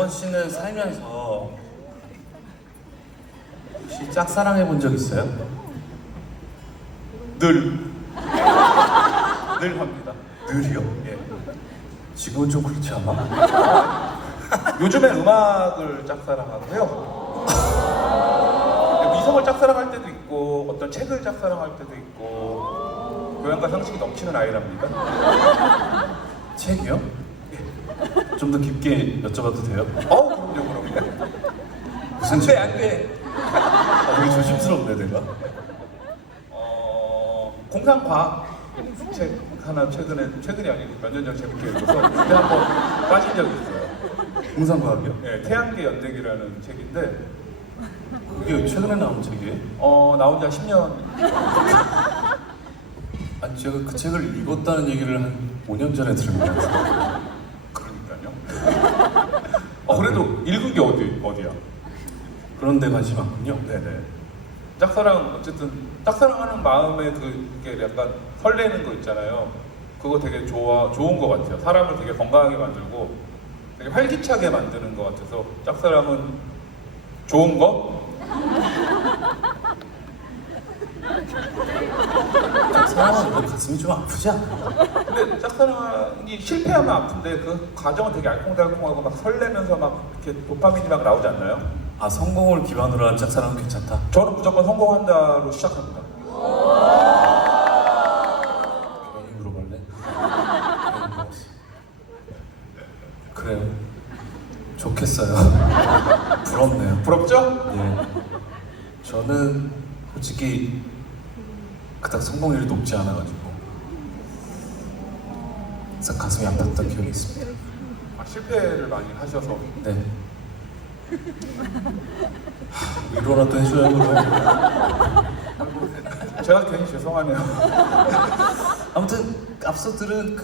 정원 씨는 살면서 혹시 짝사랑해 본 적 있어요? 늘. 늘 합니다. 늘이요? 예. 지금은 좀 그렇지 않아? 요즘엔 음악을 짝사랑하고요. 이성을 짝사랑할 때도 있고 어떤 책을 짝사랑할 때도 있고 교양과 상식이 넘치는 아이랍니다. 책이요? 좀 더 깊게 여쭤봐도 돼요? 어우 그럼요 그럼요. 무슨 안돼 안돼. 아, 되게 조심스럽네 내가. 어 공상과학 책 하나 최근에 최근이 아니고 몇 년 전 재밌게 읽어서 그때 한번 빠진 적이 있어요. 공상과학이요? 예, 태양계 연대기라는 책인데 그게 최근에 나온 책이에요? 어 나온 지 한 10년 아니 제가 그 책을 읽었다는 얘기를 한 5년 전에 들은 것 같아요. 어 그래도 읽은 게 어디 어디야? 그런 데 관심 많군요. 네네. 짝사랑 어쨌든 짝사랑하는 마음에 그게 약간 설레는 거 있잖아요. 그거 되게 좋아 좋은 것 같아요. 사람을 되게 건강하게 만들고 되게 활기차게 만드는 것 같아서 짝사랑은 좋은 거? 짝사랑은 가슴이 좀 아프지 않아요? 근데 짝사랑이 실패하면 아픈데 그 과정은 되게 알콩달콩하고 막 설레면서 막 이렇게 도파민이 막 나오지 않나요? 아 성공을 기반으로 한 짝사랑은 괜찮다. 저는 무조건 성공한다로 시작합니다. 괜히 물어볼래? 괜히 물어봤어. 그래요. 좋겠어요. 부럽네요. 부럽죠? 예. 저는 솔직히 그닥 성공률이 높지 않아가지고 항상 가슴이 아팠던 기억이 있습니다. 아, 실패를 많이 하셔서 네. 하, 위로라도 해줘요 그럼. 제가 괜히 죄송하네요. 아무튼 앞서 들은 그